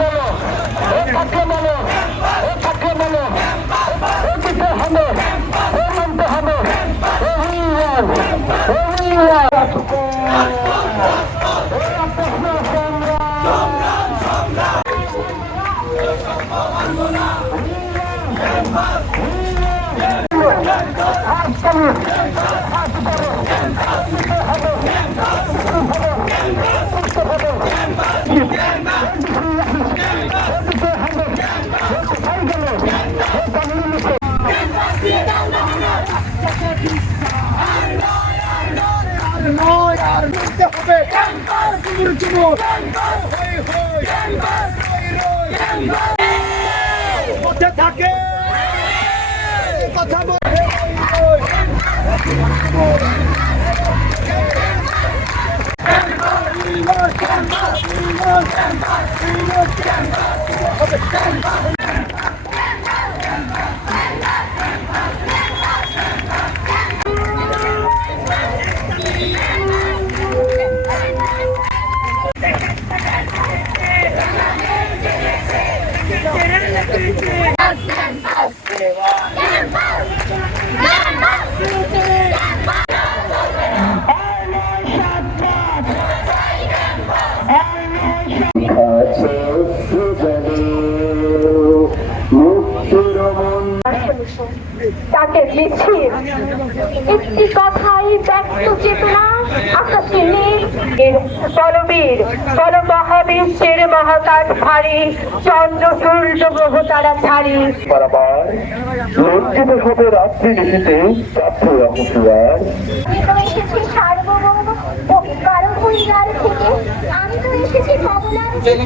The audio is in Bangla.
বলো, এ থাকলে বলো, এ থাকলে বলো, এ দিতে হবে, এ মানতে হবে, এ হুঁশিয়ার, এ হুঁশিয়ার। থাকে কথা তাকে মিছিল একটি কথাই ব্যক্ত চেতনা আকাশে নীল বলবীর বল মহাবিশ্বের মহাকাশ ভারী চন্দ্র সূর্য গ্রহ তারা ছাড়ি বরাবর লজ্জিত হবে রাত্রি নিশীতে যাত্রী হুঁশিয়ার। আমি তো এসেছি সার্বভৌম কারো পরিবার থেকে আমি তো এসেছি কমলার থেকে